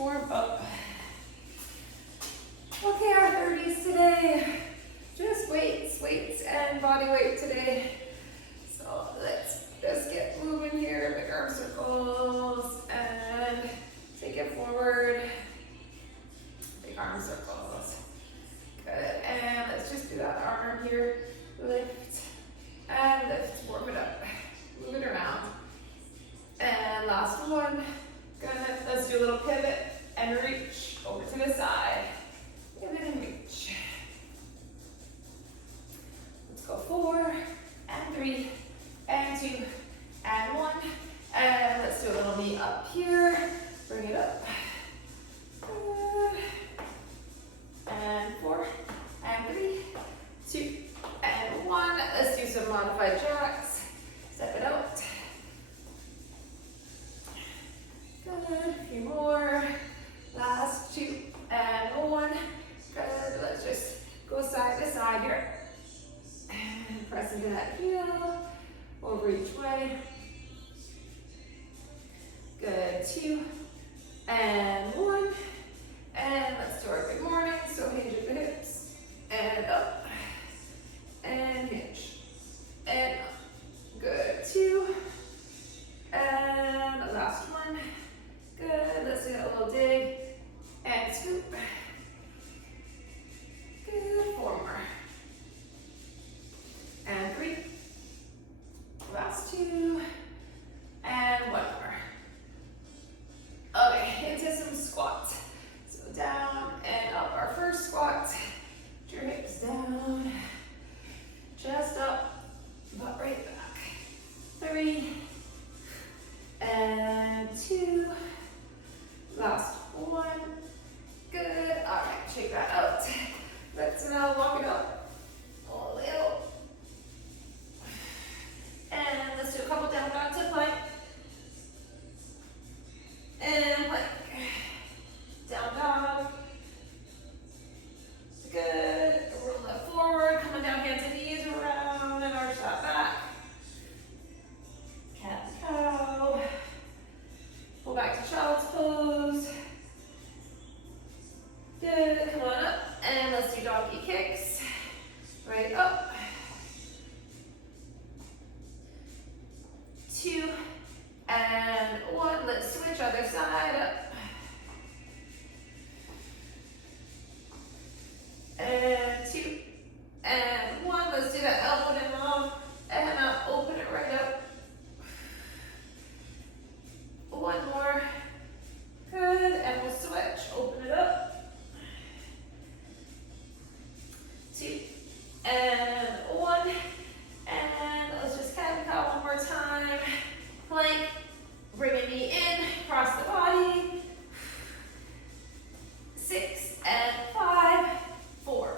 warm up. Okay, our 30s today. Just weights and body weight today. So let's just get moving here. Big arm circles and take it forward. Big arm circles. Good. And let's just do that arm here. Lift and lift. Warm it up. Move it around. And last one. Good. Let's do a little pivot and reach over to the side. Pivot and reach. Let's go 4 and 3 and 2 and 1. And let's do a little knee up here. Bring it up. Good. And 4 and 3, 2 and 1. Let's do some modified jacks. Step it out. Good. A few more. Last 2 and 1. Good. Let's just go side to side here. And press into that heel. Over each way. Good. 2 and 1. And let's do our good morning. So hinge at the hips. And up. And hinge. And up. Good. 2. And the last one. Good. Let's do that little dig. And scoop. Good. 4 more. And 3. Last 2. And 1 more. Okay, into some squats. So down and up. Our first squat. Put your hips down. Chest up. Butt right back. 3. And 2. Last 1. Good. All right, shake that out. Let's now walk it up. All the way out. And let's do a couple down dog to plank. And plank. Down dog. Good. Roll that forward. Coming down, hands and knees around and arch that back. Cat and cow. Pull back to child's pose. Good. Come on up. And let's do donkey kicks. Right up. 2 and 1. Let's switch other side up. And 2 and 1. Let's do that elbow and long and open it right up. 1 more. Good. And we'll switch. Open it up. 2 and 1. And let's just cat and cow one more time. Plank. Bring a knee in. Cross the body. 6 and 5. 4,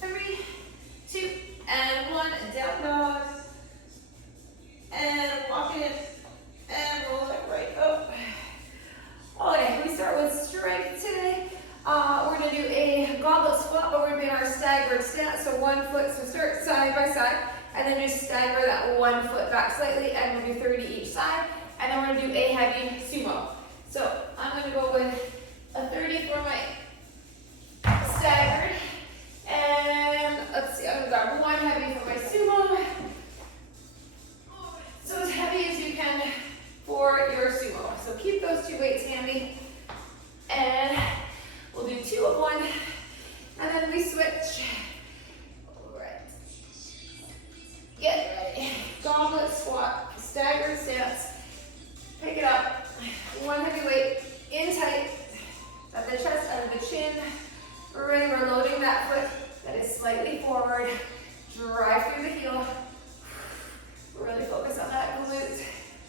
3, 2, and 1. Down dog. And walk it. And roll it right up. Okay, we start with strength today. We're going to do a goblet squat, but we're going to be in our staggered stance. So 1 foot, so start side by side. And then just stagger that 1 foot back slightly. And we'll do 30 each side. And then we're going to do a heavy sumo. So I'm going to go with a 30 for my staggered. And let's see, I'm going to grab 1 heavy for my sumo. So as heavy as you can for your sumo. So keep those 2 weights handy. And we'll do 2 of 1. And then we switch. All right. Get ready. Goblet squat, staggered stance. Pick it up. 1 heavy weight in tight. At the chest, out of the chin. Ready, we're loading that foot that is slightly forward. Drive through the heel. Really focus on that glute.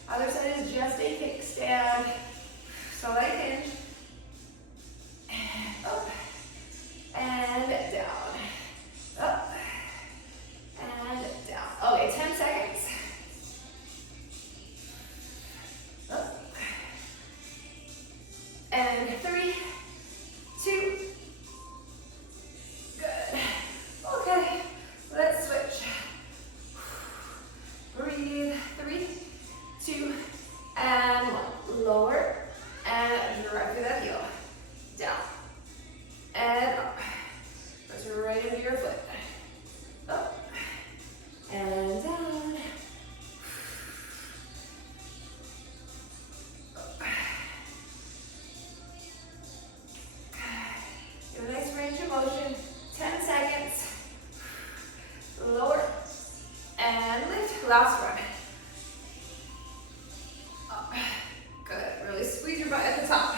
Other side is just a kickstand. So light hinge. And up. And down. Up. And down. Okay, 10 seconds. Up. And 3, 2. Good. Okay, let's switch. Breathe. 3, 2, and 1. Lower and drive through that heel. down, and up. Press right into your foot. Up, and down. Up. Give a nice range of motion. 10 seconds. Lower, and lift. Last one. Up. Good. Really squeeze your butt at the top.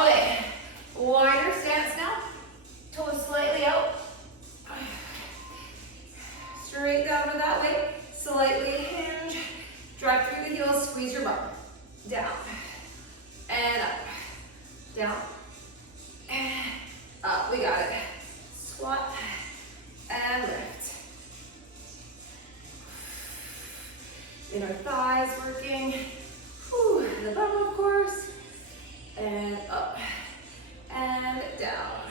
Okay. Wider stance now. Toes slightly out. Straight down to that way. Slightly hinge. Drag through the heels. Squeeze your butt. Down. And up. Down. And up. We got it. Squat. And lift. Inner thighs working. Whew. The bum, of course. And up. And down.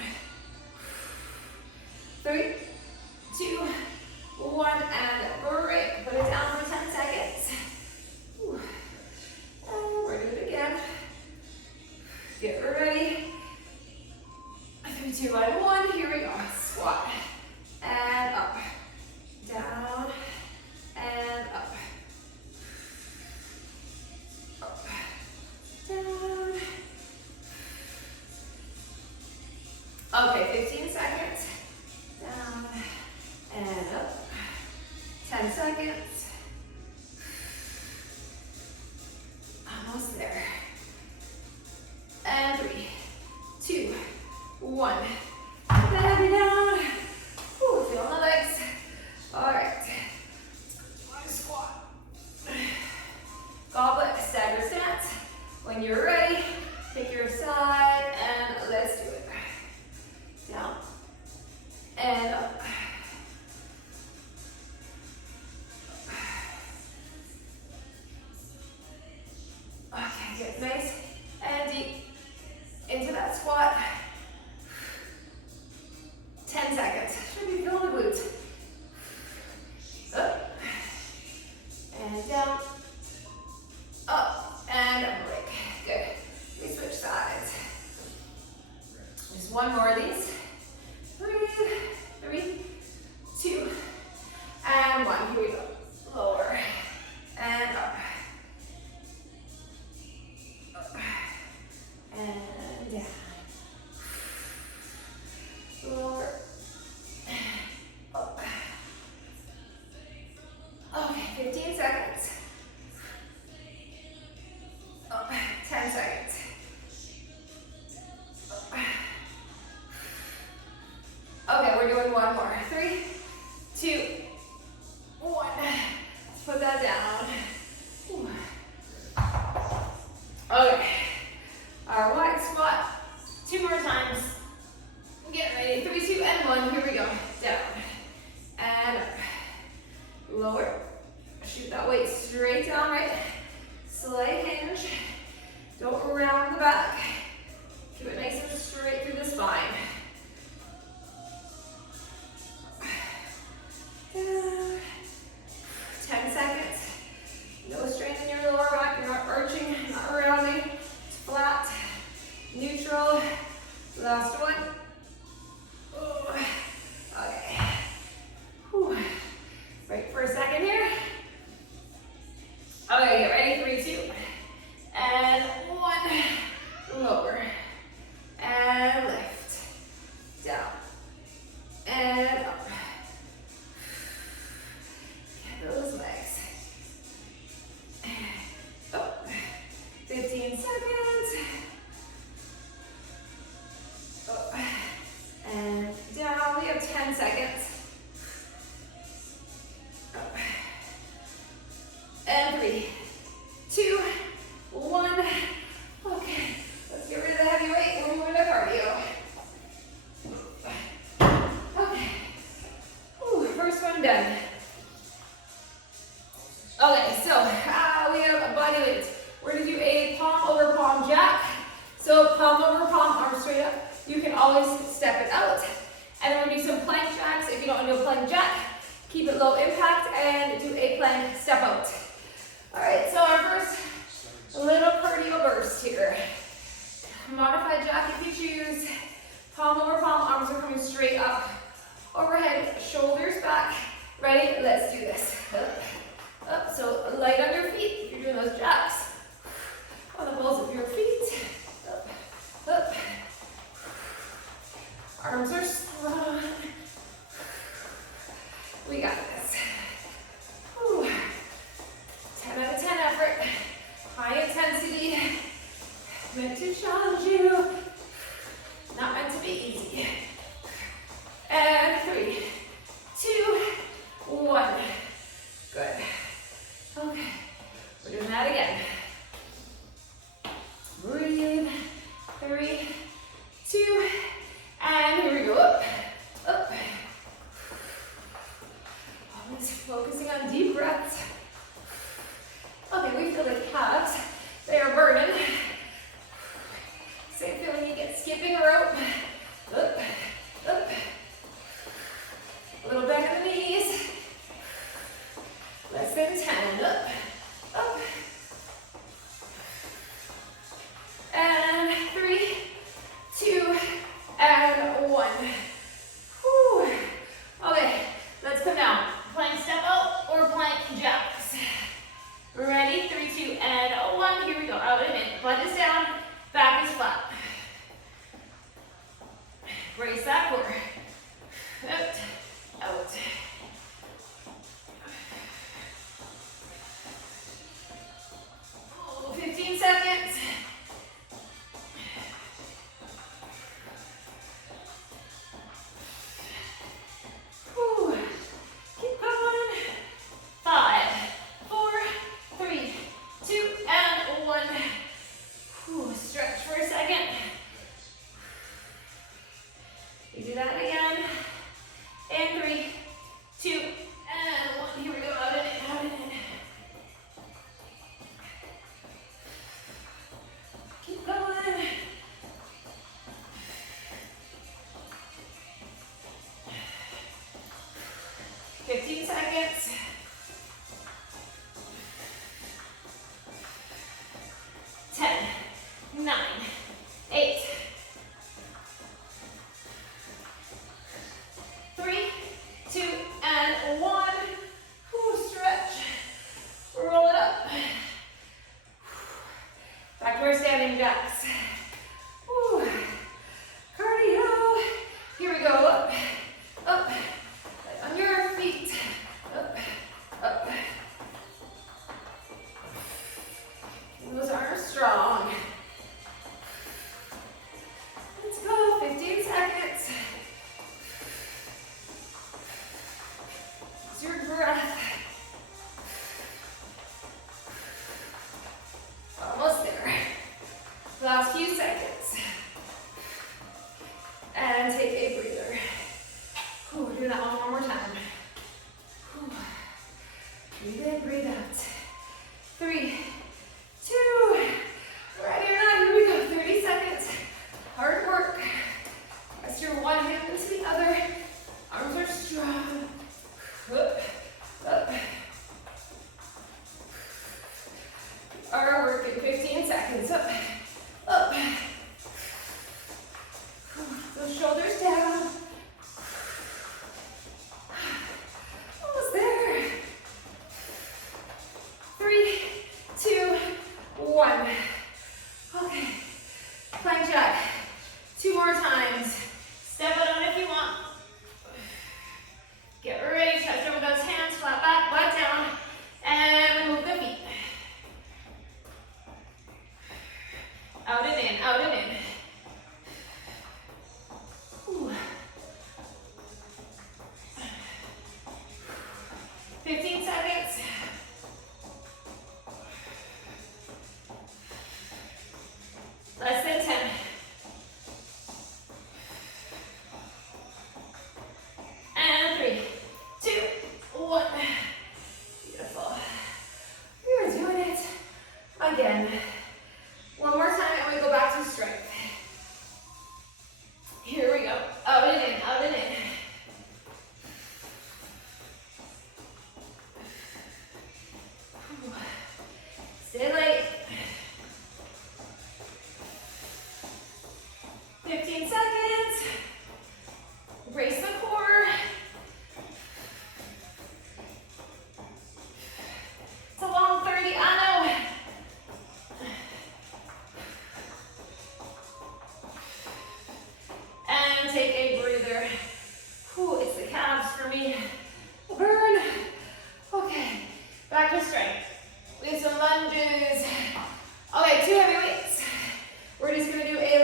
3, 2, 1, and break. Put it down for 10 seconds. Whew. And we're doing it again. Get ready. 3, 2, 1. Here we go. Squat. And up. Down. And up. Up. Down. Okay, 15 seconds. Down and up. 10 seconds. Almost there. And 3, 2, 1. Put the heavy down. Whew, feel my legs. All right. Squat. Goblet, stagger stance. When you're ready, pick your side and let's do it. Down and up. Okay, get nice and deep into that squat. 10 seconds. Should be feeling the glutes. Up and down. Up and break. Good. We switch sides. Just one more of these. Breathe. 3, 2, and 1. Here we go. Lower and up. Up and down. Lower. Up. Okay, 15 seconds. Up. 10 seconds. Up. Okay, we're doing one more. 3, 2, 1. Let's put that down. Okay. Our wide squat. 2 more times. Get ready. 3, 2, and 1. Here we go. Down. And up. Lower. Shoot that weight straight down, right? Slight hinge. Don't round the back. Keep it nice and straight through the spine. Down. 10 seconds. No strain in your lower back. You're not arching, not rounding. It's flat, neutral. Last one. Okay. Whew. Break for a second here. Okay, get ready. 3, 2, and 1. Lower. And lift. Down. And up. Get those legs. Up. 15 seconds. Up. And down. We have 10 seconds. Up. And 3, 2, 1. Okay, let's get rid of the heavy weight. We're moving to cardio. Okay. Ooh, first one done. Okay, so we have a body weight. We're going to do a palm over palm jack. So palm over palm, arms straight up. You can always step it out. And then we're going to do some plank jacks. If you don't want to do a plank jack, keep it low impact and do a plank step out. All right, so our first little cardio burst here. Modified jack if you choose. Palm over palm, arms are coming straight up. Overhead, shoulders back. Ready? Let's do this. Up, up. So light on your feet if you're doing those jacks. On the balls of your feet. Up, up. Arms are strong. We got this. Whew. 10 out of 10 effort. High intensity. Meant to challenge you. Not meant to be easy. And 3, 2, 1. Good. Okay. We're doing that again. Breathe. 3, 2, and here we go. Up, up. Always focusing on deep breaths. Okay, we feel the calves. They are burning. Same feeling you get skipping rope. Up, up. A little back of the knees. Less than 10. Up, up. And 3, 2, and 1. Whew. Okay, let's come down. Plank step out or plank jacks. Ready? 3, 2, and 1. Here we go. Out and in. Butt is down. Back is flat. Brace that core. Out. Out. Oh, 15 seconds. Whew. Keep going. 5, 4, 3, 2, and 1. Whew. Stretch for a second. We do that again. And 3, 2, and 1. Here we go. Out and in, out and in. Keep going. Fifteen seconds. 10, 9, 8, 3, 2, and 1. Ooh, stretch. Roll it up. Back to our standing jacks. Ooh. Cardio. Here we go. Up, up. On your feet. Up, up. Those arms strong. Let's go. 15 seconds. Use your breath. Almost there. Last few seconds. And take a breather. Ooh, we're doing that one more time. Ooh. Breathe in, breathe out. 3, 2, ready or not, here we go. 30 seconds. Hard work. Press your one hand into the other. Arms are strong. Up, up. Our work in 15 seconds. Up, up. Those shoulders down. Almost there. 3, 2, 1. Okay. Plank jack. 2 more times. Step it on if you want. Get ready. Touch over those hands. Flat back, butt down. And we move the feet. Out and in, out and in. Ooh. 15 seconds. Less than 10. And 3, 2, 1. Beautiful. We are doing it again. One more time and we go back to strength.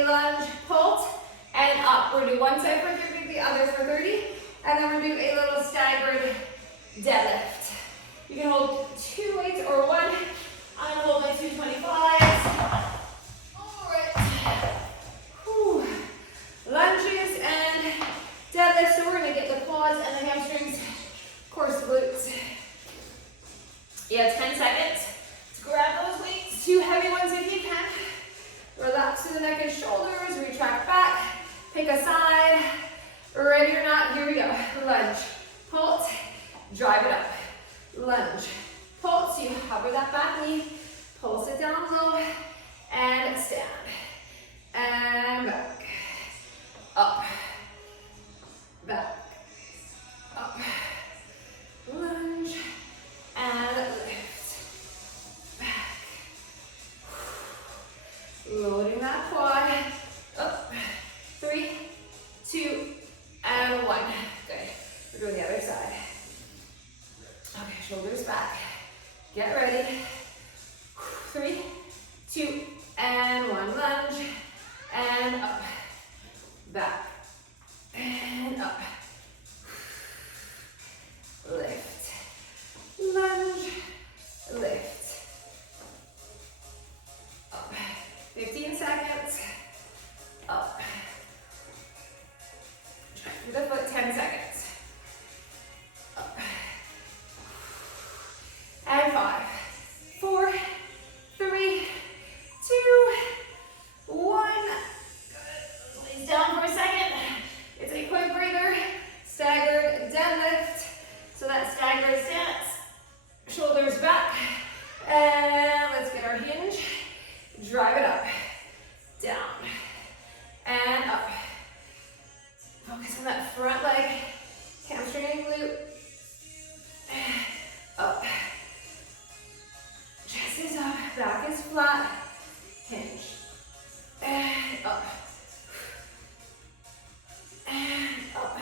lunge, pulse, and up. We're gonna do one side for 30, the other for 30, and then we're gonna do a little staggered deadlift. You can hold 2 weights or one. I'm gonna hold my 225s. All right. Whew. Lunges and deadlifts. So we're gonna get the quads and the hamstrings, of course, glutes. You have 10 seconds to grab those weights, 2 heavy ones if you can. Relax through the neck and shoulders, retract back, pick a side. Ready or not, here we go. Lunge, pulse, drive it up. Lunge, pulse, you hover that back knee, pulse it down low, and stand. And back, up, back, up. Lunge, and lift, back. Loading that quad, up, 3, 2, and 1. Good, we're doing the other side. Okay, shoulders back, get ready. 3, 2, and 1. Lunge, and up, back, and up. Lift, lunge, lift, up. 15 seconds, up. Try through the foot, 10 seconds, up. And 5, 4, 3, 2, 1. Good. Lays down for a second. It's a quick breather. Staggered deadlift. So that staggered stance. Shoulders back. And let's get our hinge. Drive it up. Down. And up. Focus on that front leg. Hamstring and glute. Up. Chest is up. Back is flat. Hinge. And up. And up.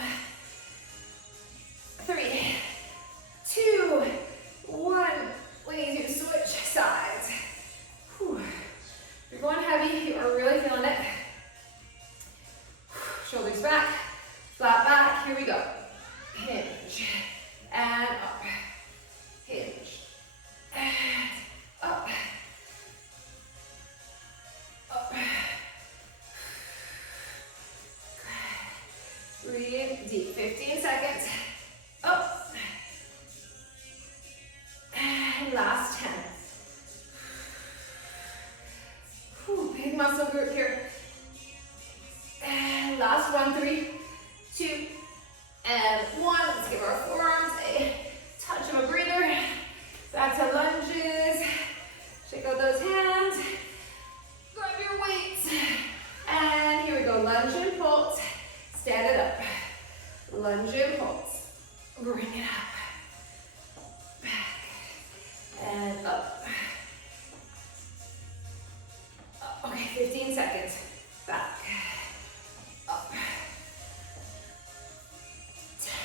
3, 2, 1. We need to switch sides. Whew. If you're going heavy, you are really feeling it. Shoulders back, flat back. Here we go. Hinge. And up. Hinge. And up. Up. Breathe deep. 15 seconds. Up. And last 10. Whew, big muscle group here. And last one. 3, 2, and 1. Let's give our forearms a touch of a breather. Back to lunges. Shake out those hands. Grab your weights. And here we go. Lunge and pulse. Stand it up. Lunge and pulse. Bring it up. Back. And up. Okay, 15 seconds. Back. Up.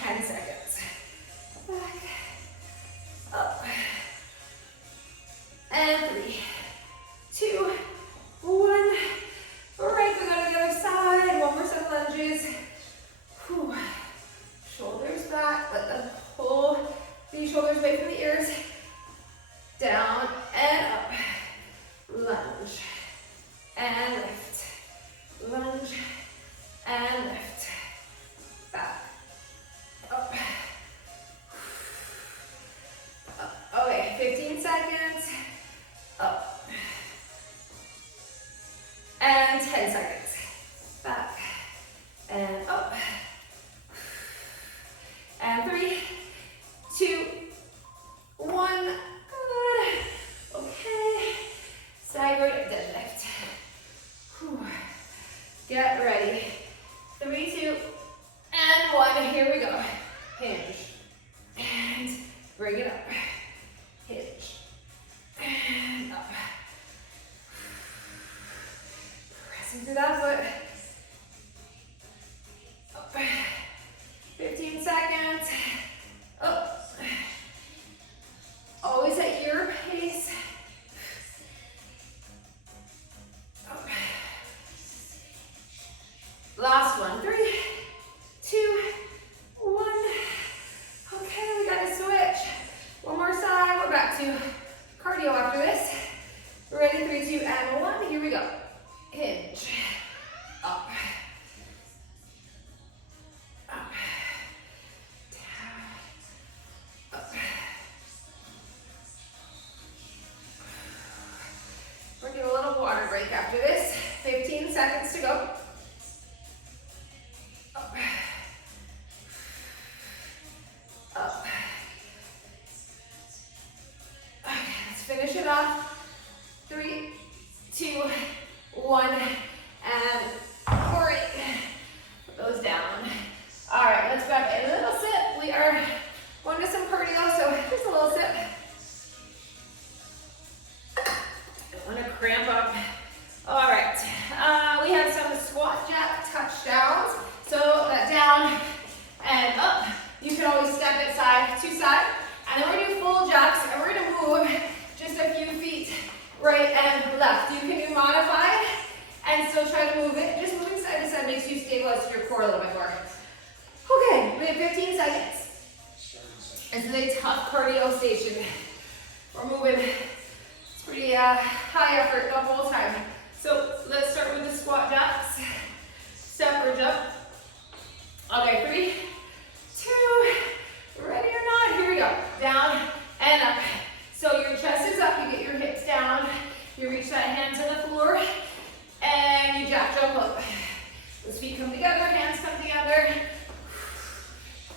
10 seconds. Back. Up. And 3, 2, 1. Right, we go to the other side. One more set of lunges. Whew. Shoulders back. Let them pull these shoulders away from the ears. Down and up. Lunge. And lift. Lunge. And lift. Back. Up. Up. Okay, 15 seconds. Up. And 10 seconds. Back. And up. And 3, 2, 1. Good. Okay. Staggered deadlift. Whew. Get ready. 3, 2, and 1. Here we go. Hinge. And bring it up. Hinge. And up. Pressing through that foot. Up. 15 seconds. Up. Always at your pace. Up. that makes you stabilize your core a little bit more. Okay, we have 15 seconds. This is a tough cardio station. We're moving. It's pretty high effort the whole time. So let's start with the squat jacks. Step or jump. Okay, 3, 2, ready or not, here we go. Down and up. So your chest is up, you get your hips down, you reach that hand to the floor, and you jack jump up. Those feet come together, hands come together.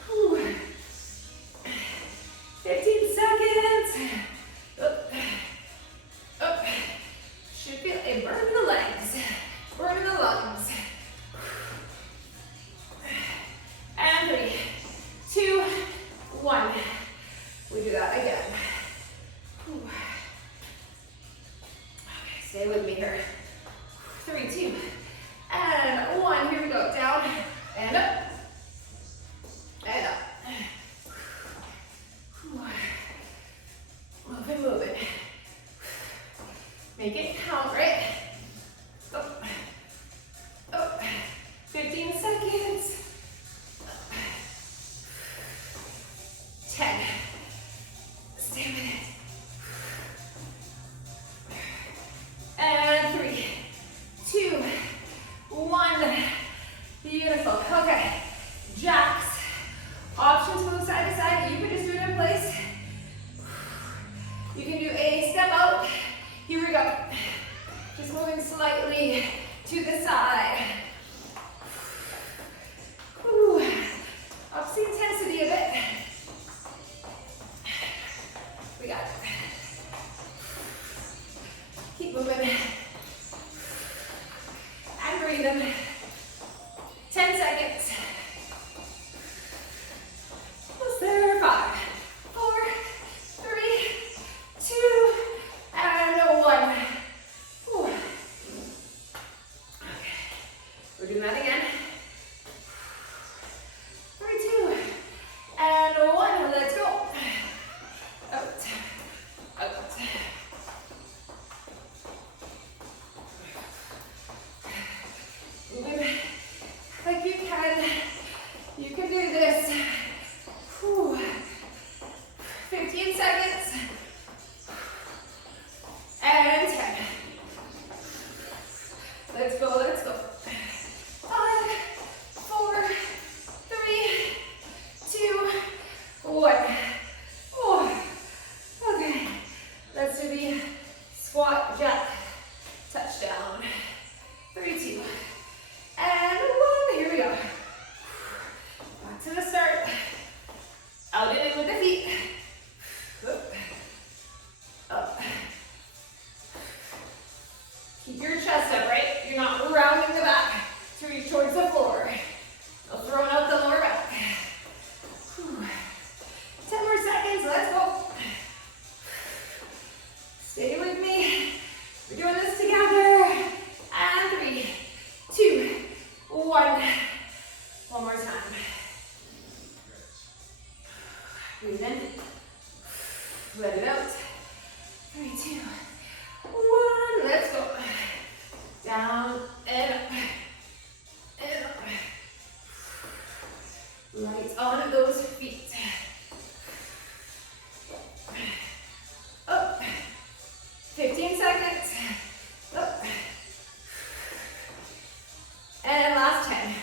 Whew. 15 seconds. Up. Up. Should feel a burn in the legs, burn in the lungs. And 3, 2, 1. We do that again. Whew. Okay, stay with me here. 3, 2, and 1. Here we go. Down and up. And up. Moving, moving. Make it count, right? Up. Up. 15 seconds. 10. Stay with it. And 3, 2, 1. Beautiful. Okay. Jacks. Options move side to side. You can just do it in place. You can do a step out. Here we go. Just moving slightly to the side. Whew. Up the intensity a bit. We got it. Keep moving. And breathing. 10 seconds. Almost there. 5, 4, 3, 2, and 1. Whew. Okay. We're doing that again. 3, 2, and 1. Let's go. Out. Out. Moving like you can. You can do this. Whew. 15 seconds. And 10. Let's go, let's go. 5, 4, 3, 2, 1. Oh. Okay. Let's do the squat jack touchdown. 3, 2, and 1. Here we go. Back to the start. Out and in with the feet. Up. Up. Keep your chest up, right? You're not rounding the back to reach towards the floor. No throwing out the lower back. Whew. 10 more seconds. Let's go. Stay with me. We're doing this together. And 3, 2, 1. One more time. Breathe in. Let it out. 3, 2, 1. Let's go. Down and up. And up. Light on those feet. Up. 15 seconds. Up. And last 10.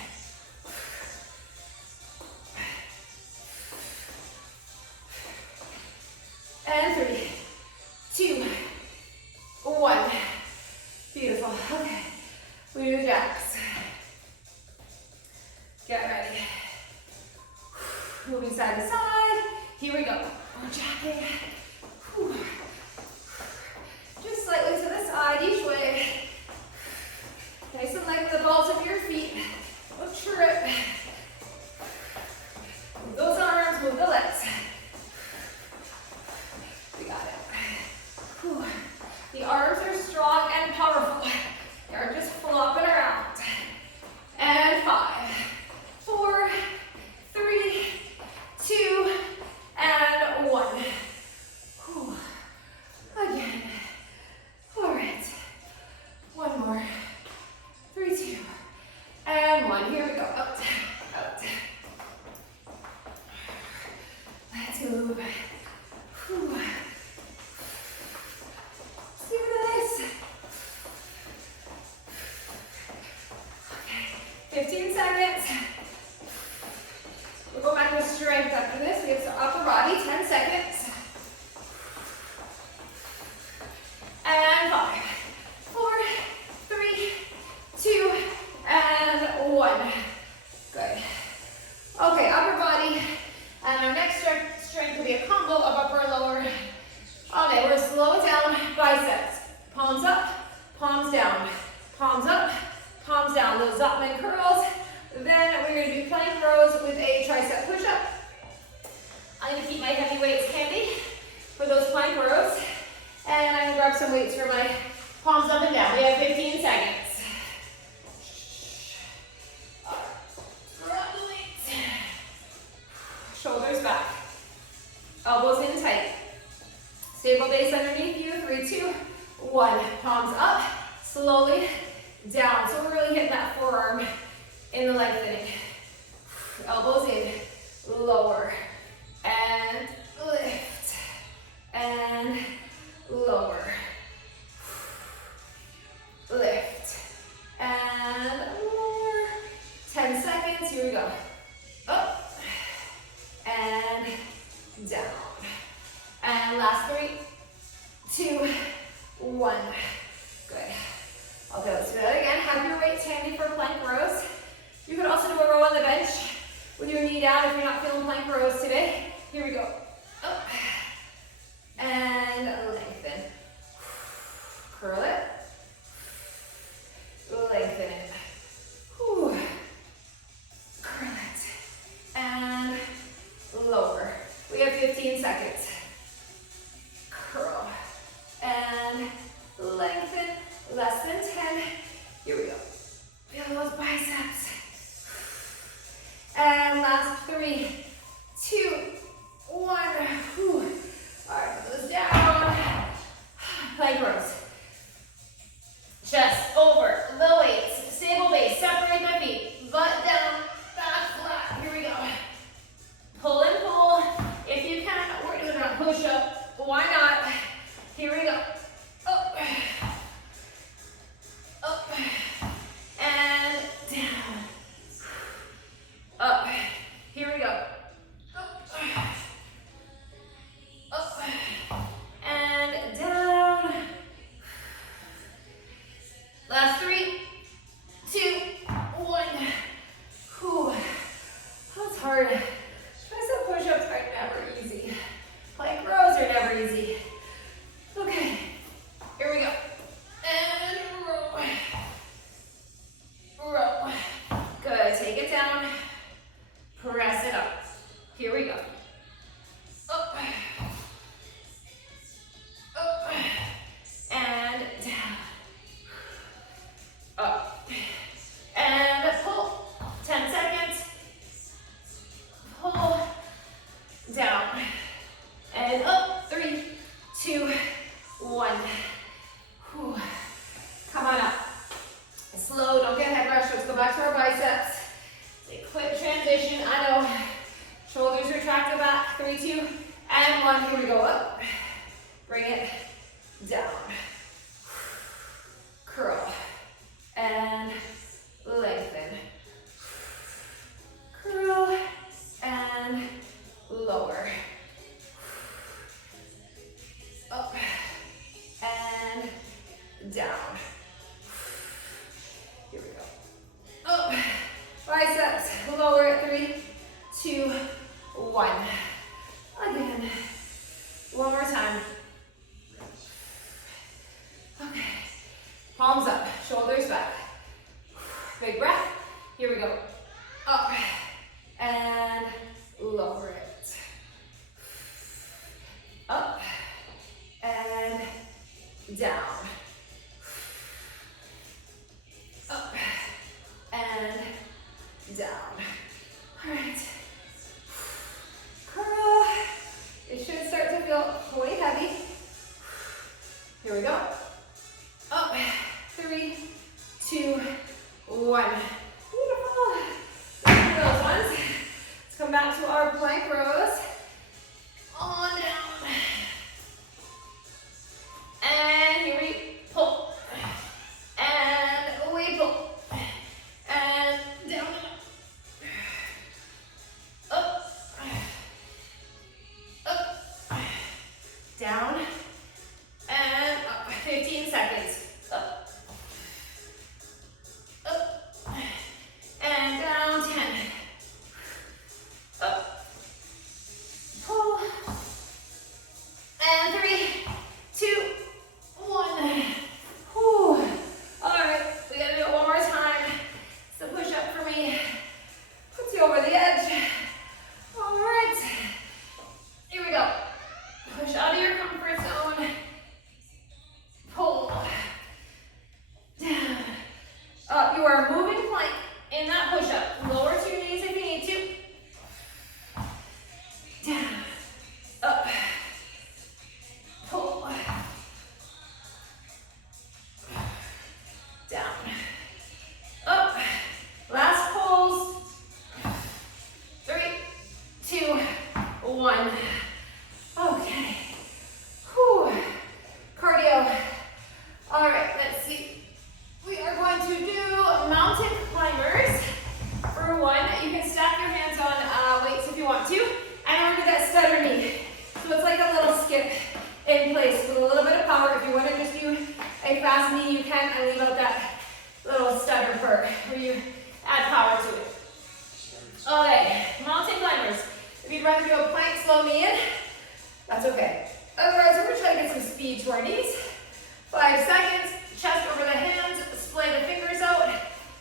And 3, 2, 1. Beautiful. Okay. We do jacks. Get ready. Moving side to side. Here we go. We're jacking. Whew. Just slightly to the side each way. Nice and light with the balls of your feet. Don't trip. Move those arms, move the legs. We got it. Whew. The arms are strong and powerful. They aren't just flopping around. And 5, 4, 3, 2, and 1. Whew. Again. All right. One more. 3, 2, and one. Here we go. Out, out. Let's move. Whew. Let's do this. Okay, 15 seconds. We'll go back to strength after this. We have some upper body, 10 seconds. And 5, 4, 3, 2, and 1. Good. Okay, upper body. And our next strength will be a combo of upper and lower. Okay, we're going to slow it down. Biceps. Palms up, palms down. Palms up, palms down. Those Zotman curls. Then we're going to do plank rows with a tricep push-up. I'm going to keep my heavy weights handy for those plank rows. And I'm going to grab some weights for my palms up and down. We have 15 seconds. Grab the weights. Shoulders back. Elbows in tight. Stable base underneath you. 3, 2, 1. Palms up. Slowly down. So we're really hitting that forearm in the lengthening. Elbows in. Lower. And lift. And lower. Lift. And lower. 10 seconds. Here we go. Up. And down. And last 3, 2, 1. Good. Okay, let's do that again. Have your weights handy for plank rows. You could also do a row on the bench with your knee down if you're not feeling plank rows today. Here we go. Up. And lengthen. Curl it. Lengthen it. Whew. Curl it. And lower. We have 15 seconds. Curl. And lengthen. Less than 10. Here we go. Feel those biceps. And last 3, 2, 1. Whew. All right, put those down. Plank rows. Chest over the weights. Stable base. Separate my feet. Butt down. Back flat. Here we go. Pull and pull. If you can, we're doing a push-up. Why not? Here we go. Up. Up. And down. Up. Here we go. Up. Up. And down. Last 3, 2, 1. Whew. That's hard. Tricep push-ups are never easy. Plank rows are never easy. Okay. Here we go. And row. Row. Good. Take it down. Press it up. Here we go. Up. Up. And down. Up. And pull. 10 seconds. Pull. Down. And up. 3, 2, 1. Whew. Come on up. Slow. Don't get head rush. Let's go back to our biceps. It's a quick transition. I know. Shoulders retract the back. 3, 2, and 1. Here we go. Up. Bring it down. Curl. And lengthen. Curl. And lower. Up. And down. Here we go. Up. Biceps. Lower at 3, 2, 1. Again. One more time. Okay. Palms up. Shoulders back. Big breath. Here we go. Up. And lower it. Up. And down. Up. And down. All right. Curl. It should start to feel way heavy. Here we go. Up. 3, 2, 1. Beautiful. come back to our plank rows. On down. And here we pull. And we pull. And down. Up. Up. Down. And up. 15 seconds. Up. Up. And down. 10. Up. Pull. And 3, 2, 1. Whew. All right, we gotta do it one more time. So push up for me. Puts you over the edge. All right. Here we go. Push out of your comfort zone. Pull. Down. Up. You are moving plank in that push up. Lower to your knees if you need to. Down. Up. Pull. Down. Up. Last pulls. 3, 2, 1. Okay. Whew. Cardio. All right, let's see. We are going to do mountain climbers. For one, you can stack your hands on weights if you want to. And we're going to do that stutter knee. So it's like a little skip in place with a little bit of power. If you want to just do a fast knee, you can, and leave out that little stutter part where you add power to it. Okay, mountain climbers. If you'd rather do a plank, slow knee in, that's okay. Otherwise, we're going to try to get some speed to our knees. 5 seconds, chest over the hands, splay the fingers out,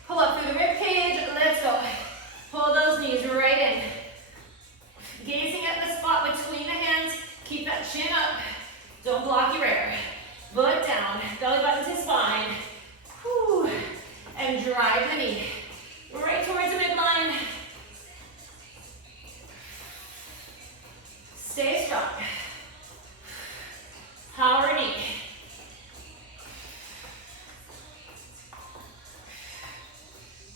pull up through the rib cage, let's go. Pull those knees right in. Gazing at the spot between the hands, keep that chin up. Don't block your air. Foot down, belly button to spine. Whew. And drive the knee right towards the midline. Stay strong. Power knee.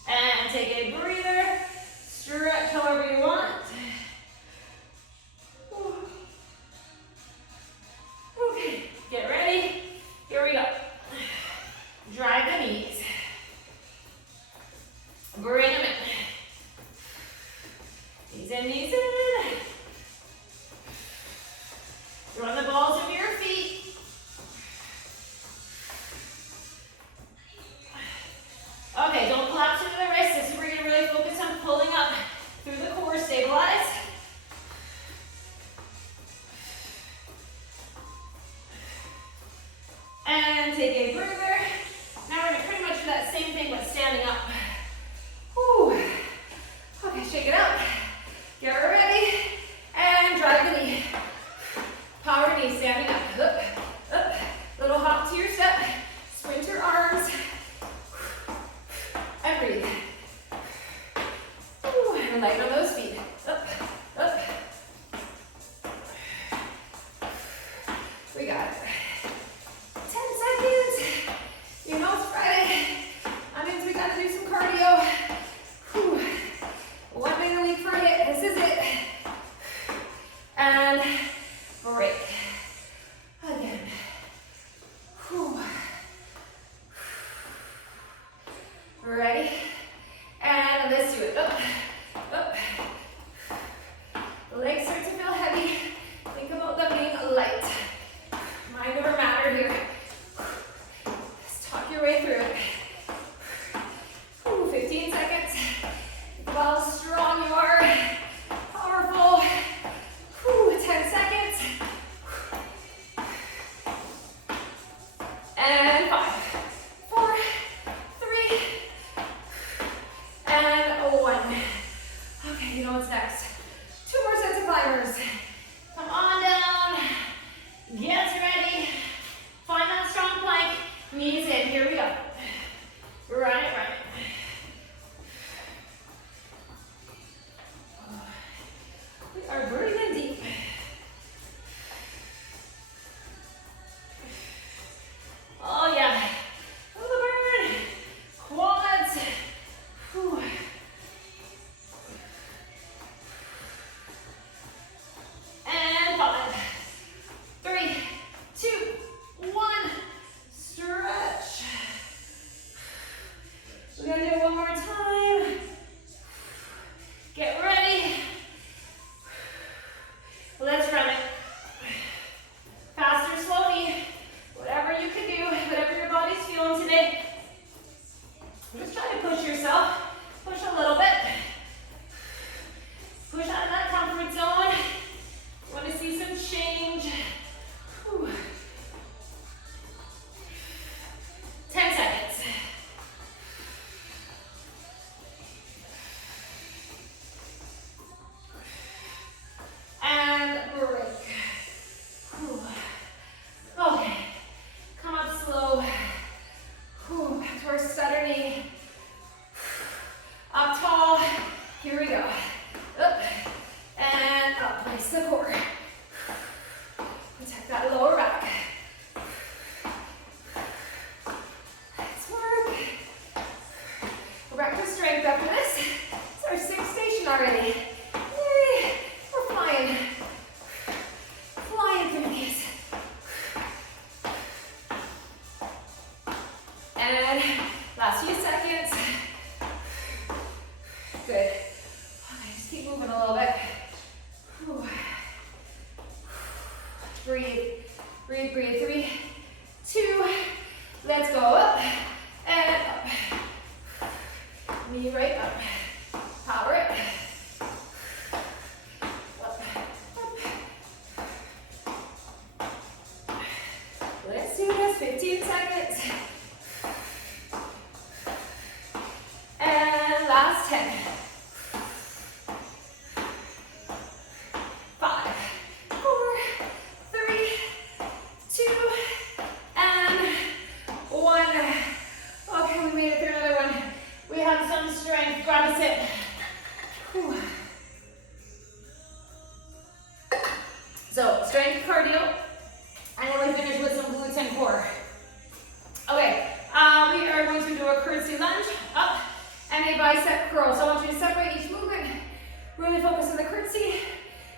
And take a breather. Stretch however you want. Okay, get ready. Here we go. Drive the knees. Bring them in. Knees in, knees in. Run the balls of your feet. Okay, don't collapse into the wrist. This is where you're going to really focus on pulling up through the core. Stabilize. And take a breather. Now we're going to pretty much do that same thing but standing up. Whew. Okay, shake it out. Get ready. And drive the knee. Power knee, standing up. Up, up. Little hop to your step. Sprint your arms. And breathe. Ooh, and light on those feet. Up, up. We got it. 10 seconds. You know it's Friday. That means we gotta do some cardio. Whew. 1 day a week for HIIT. This is it. And break. Again. Whew. Ready? And let's do it. Up, up. Knee right up. Power it. Up, up. Let's do this, 15 seconds. And last 10. 5, 4, 3, 2, and 1. Okay, we made it through another one. We have some strength. Grab a sit. Whew. So, strength cardio, and then we finish with some glutes and core. Okay, we are going to do a curtsy lunge up and a bicep curl. So I want you to separate each movement. Really focus on the curtsy.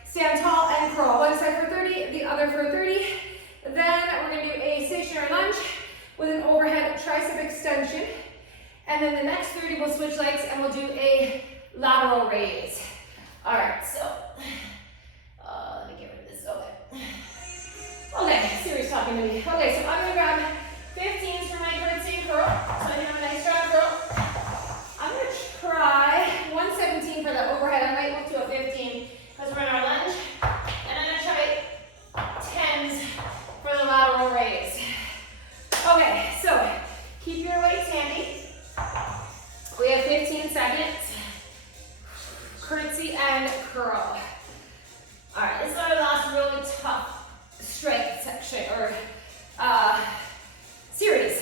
Stand tall and curl. One side for 30, the other for 30. Then we're going to do a stationary lunge with an overhead tricep extension. And then the next 30 we'll switch legs and we'll do a lateral raise. All right, so let me get rid of this. Okay, Siri's talking to me. Okay, so I'm going to grab 15s for my curtsy and curl. So I have a nice strong curl. I'm going to try 117 for the overhead. I might move to a 15 because we're in our lunge. And I'm going to try 10s for the lateral raise. Okay, so keep your weights handy. We have 15 seconds. Curtsy and curl. All right, this is our last really tough strength section or series.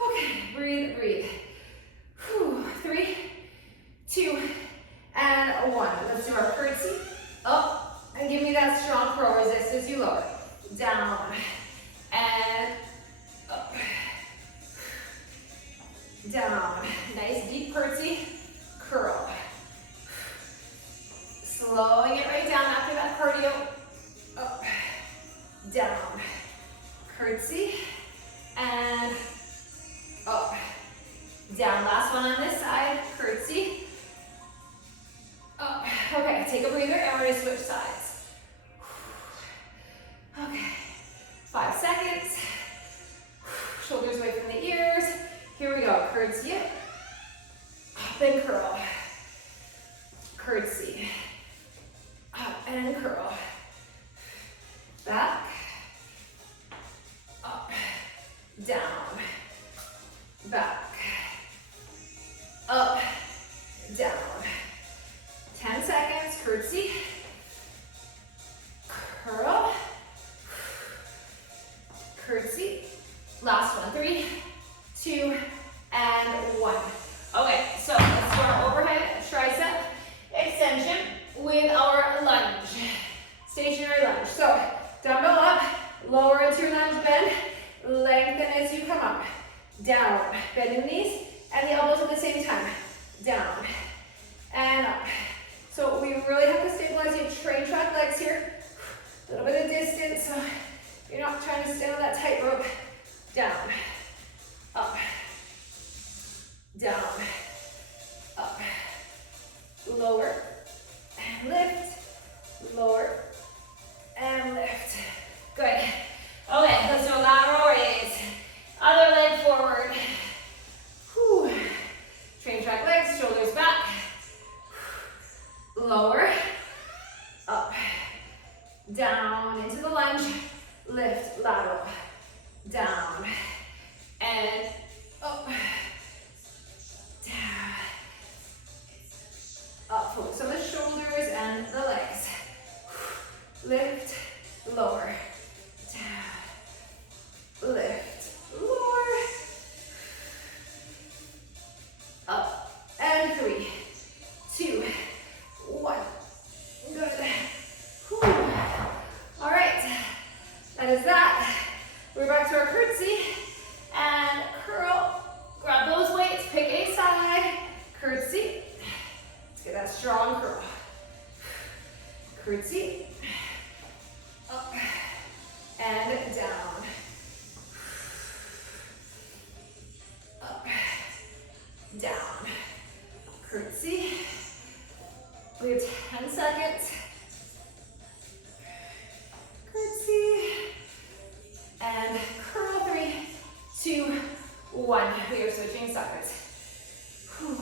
Okay, breathe, breathe. Whew. 3, 2, and 1. Let's do our curtsy. Up, and give me that strong curl. Resist as you lower. Down, and up. Down. Nice deep curtsy, curl. Slowing it right down after that cardio. Up, down. Curtsy, and up, down. Last one on this side, curtsy, up. Okay, take a breather and we're gonna switch sides. Okay, 5 seconds. Shoulders away from the ears. Here we go, curtsy, up and curl. Curtsy, up and curl. Back, up, down, back, up, down. 10 seconds, curtsy, curl, curtsy. Last one, 3, 2, and 1. Okay, so let's do our overhead tricep extension with our lunge, stationary lunge. So dumbbell up, lower into your lunge bend, lengthen as you come up, down, bend the knees and the elbows at the same time, down and up. So we really have to stabilize your train track legs here, a little bit of distance so you're not trying to stand on that tightrope. Down, up, down, up, lower, and lift, lower, and lift. Good. Okay, let's do a lateral raise. Other leg forward. Whew. Train track legs, shoulders back. Lower, up, down into the lunge, lift, lateral, down, and up, down, up. Focus on the shoulders and the legs. Lift, lower, down, lift, lower, up, and 3, 2, 1. Good. Whew. All right, that is that. We're back to our curtsy and curl. Grab those weights, pick a side, curtsy. Let's get that strong curl. Curtsy, up and down. Up, down. Curtsy. We have 10 seconds. Curtsy. And curl, 3, 2, 1. We are switching sides. Whew.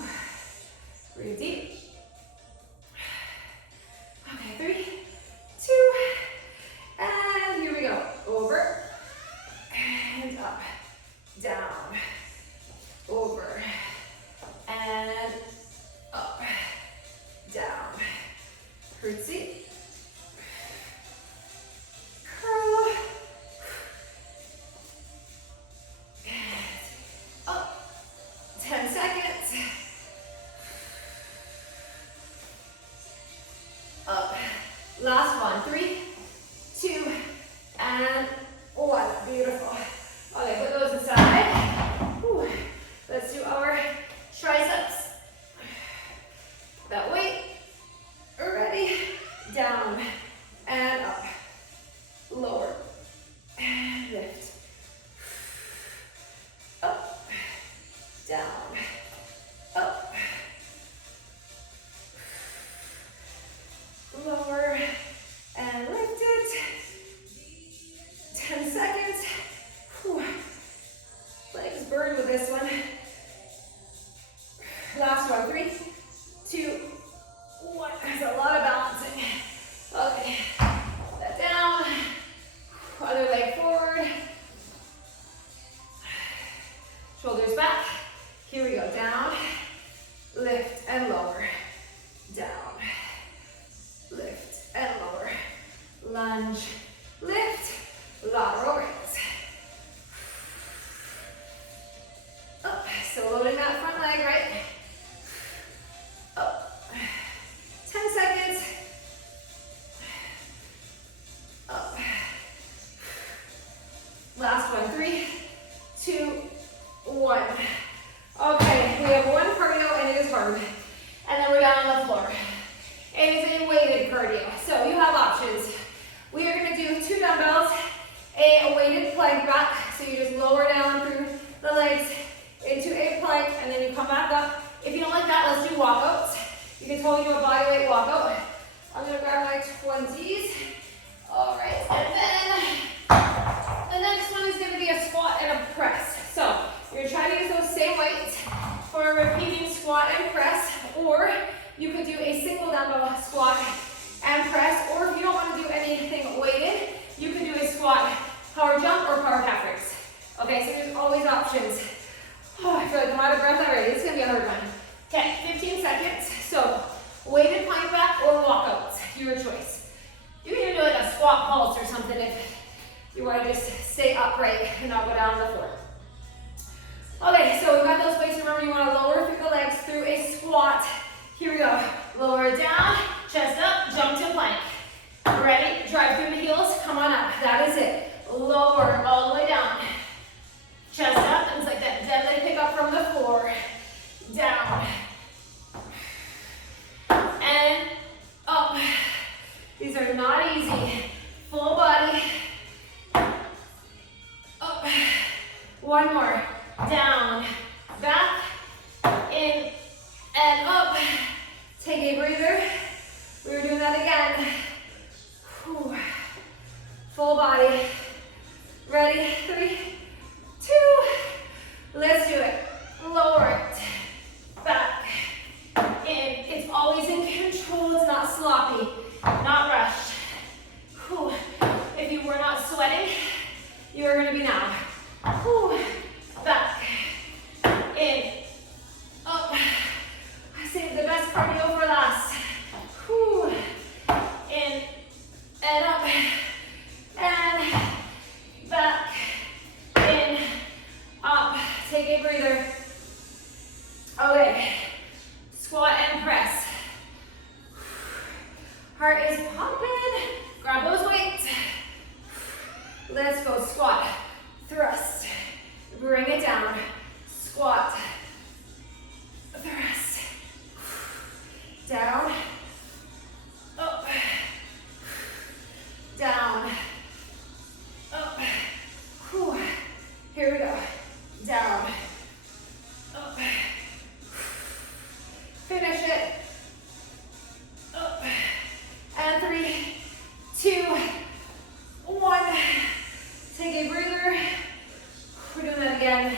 3, 2, 1. There's a lot of balancing. Okay, that down, other leg forward, shoulders back. Here we go, down, lift and lower, down, lift and lower, lunge, lift, lateral raise. Up, still loading that front leg, right? Up, 10 seconds. Up. Last one, 3, 2, 1. Okay, we have one cardio and it is hard. And then we're down on the floor. It is a weighted cardio, so you have options. We are gonna do 2 dumbbells, a weighted plank back, so you just lower down through the legs into a plank, and then you come back up. If you don't like that, let's do walkouts. You can totally do a bodyweight walkout. I'm gonna grab my 20s. All right, and then the next one is gonna be a squat and a press. So you're gonna try to use those same weights for a repeating squat and press, or you could do a single dumbbell squat and press, or if you don't want to do anything weighted, you could do a squat, power jump, or power calf raise. Okay, so there's always options. Oh, I feel like I'm out of breath already. It's gonna be a hard one. Okay, 15 seconds. So weighted plank back or walkouts, your choice. You can even do like a squat pulse or something if you want to just stay upright and not go down on the floor. Okay, so we've got those weights. Remember, you want to lower through the legs through a squat. Here we go. Lower it down, chest up, jump to plank. Ready? Drive through the heels. Come on up. That is it. Lower all the way down. Chest up. It's like that deadlift pick up from the floor. Down. And up. These are not easy. Full body. Up. One more. Down. Back. In. And up. Take a breather. We were doing that again. Whew. Full body. Ready? 3, 2. Let's do it. Lower it. Back. In. It's always in control. It's not sloppy. Not rushed. Whew. If you were not sweating, you are going to be now. Whew. Back. In. Up. I saved the best cardio for last. Whew. In. And up. And back. In. Up. Take a breather. Okay. Squat and press. Heart is pumping. Grab those weights. Let's go. Squat. Thrust. Bring it down. Squat. Thrust. Down. Up. Down. Up. Whew. Here we go. Down. Up. Finish it. Up. And 3, 2, 1. Take a breather. We're doing that again.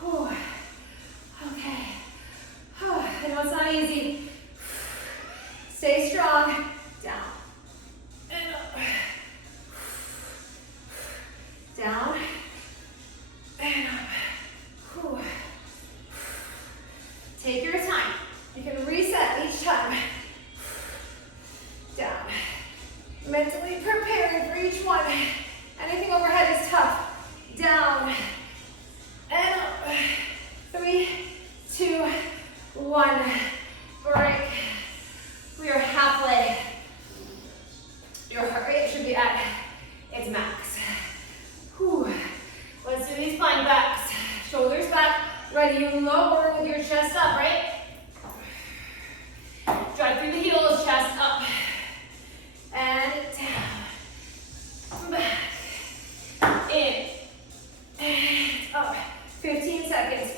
Whew. Okay. I know it's not easy. Stay strong. Down. And up. Down. And up. Whew. Take your time. You can reset each time. Down. Mentally preparing for each one. Anything overhead is tough. Down. And up. 3, 2, 1. Break. We are halfway. Your heart rate should be at its max. Whew. Let's do these plank backs. Shoulders back. Ready, you lower with your chest up, right? Drive through the heels, chest up. And down. Back. In. And up. 15 seconds.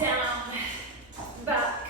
Down. Back.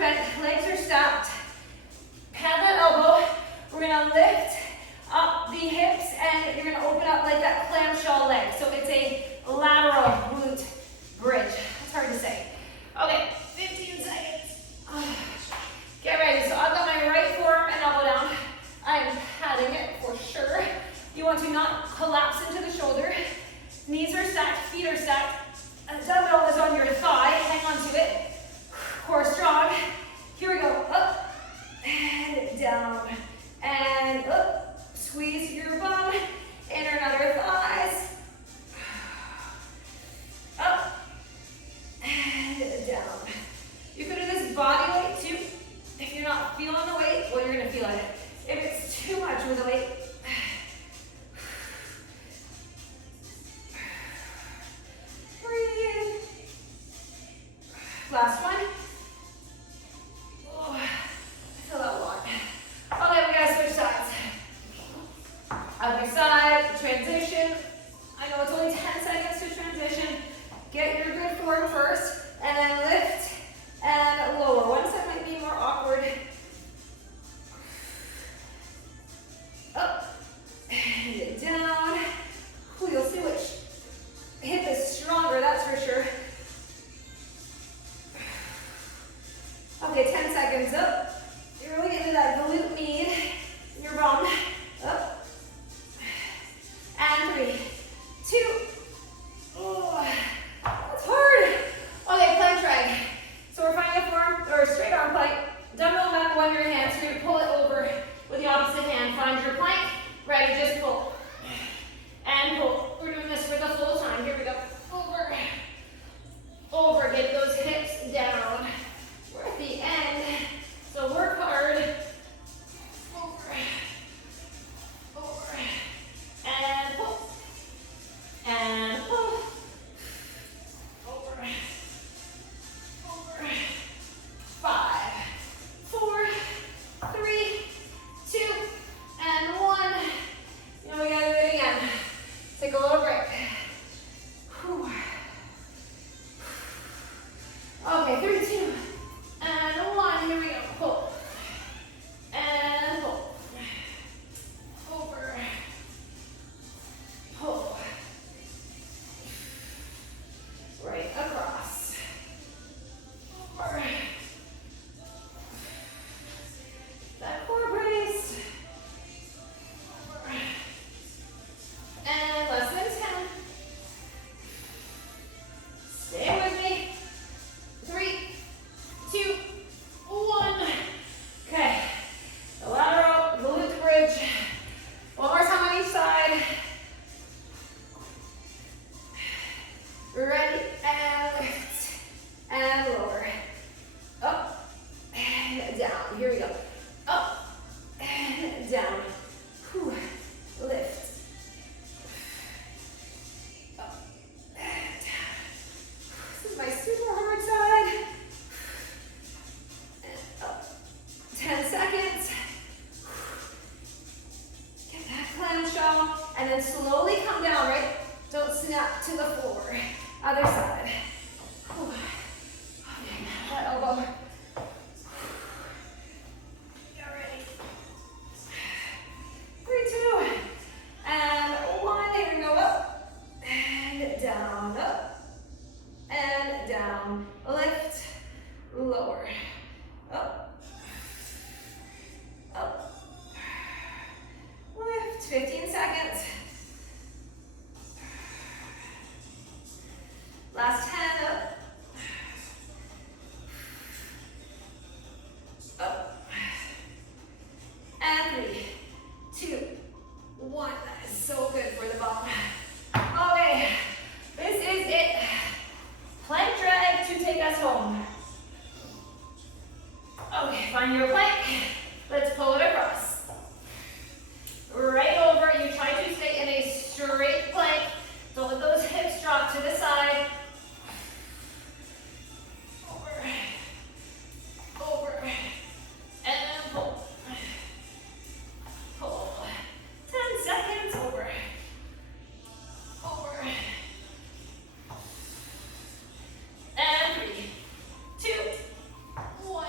bent, legs are stacked. Pad that elbow. We're gonna lift up the hips and you're gonna open up like that clamshell leg. So it's a lateral glute bridge. It's hard to say. Okay, 15 seconds. Get ready. So I've got my right forearm and elbow down. I am padding it for sure. You want to not collapse into the shoulder. Knees are stacked, feet are stacked. A dumbbell is on your thigh. Hang on to it. Core strong. Here we go. Up and down and up. Squeeze your bum. Inner and outer thighs. Up and down. You could do this body weight too. If you're not feeling the weight, well, you're going to feel it. If it's too much with the weight, breathe in. Last one. Oh, I feel that a lot. Okay, we gotta switch sides. Other side, transition. I know it's only 10 seconds to transition. Get your good form first, and then lift and lower. One side might be more awkward. Up and down. Ooh, you'll see which hip is stronger, that's for sure. Okay, 10 seconds up. You're really getting to that glute med in your bum. Up. And 3, 2. Oh, that's hard. Okay, plank drag. So we're finding a form, or a straight arm plank. Dumbbell back, one your hand. So you're gonna pull it over with the opposite hand. Find your plank. Ready, just pull. And pull. We're doing this for the full time. Here we go. Over. Over. Get those hips down. We're at the end. So work hard. Over. Over. And pull. And pull. Over. Over. 5, 4, 3, 2, and 1. You know, we gotta do it again. Take a little break. Whew. Okay, 3, 2, and 1. Here we go. Pull. And pull. Over. Pull. Right across. Over. That core brace. Over. And less than 10. Stay with me. 3, 2, 1. Okay. The lateral glute bridge. One more time on each side. Ready, and lift, and lower. Up, and down. Here we go. Up, and down. Whew. Lift. Up, and down. This is my super hard side. And up. 10 seconds. Get that clamshell, and then slowly come down, right? Don't snap to the floor. Other side. Whew. Okay, that elbow. Get ready. 3, 2, and 1. Here we go. Up and down. Up and down. Lift. Lower. Up. Up. Lift. 15 seconds. Last 10, up. Up. And 3, 2, 1. That is so good for the bum. Okay, this is it. Plank drag to take us home. Okay, find your plank. Let's pull it across. Right over. You try to stay in a straight plank. Don't let those hips drop to the side. Over, and pull, pull, 10 seconds, over, and 3, 2, 1,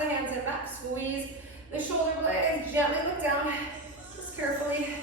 the hands in back, squeeze the shoulder blades, gently look down, just carefully.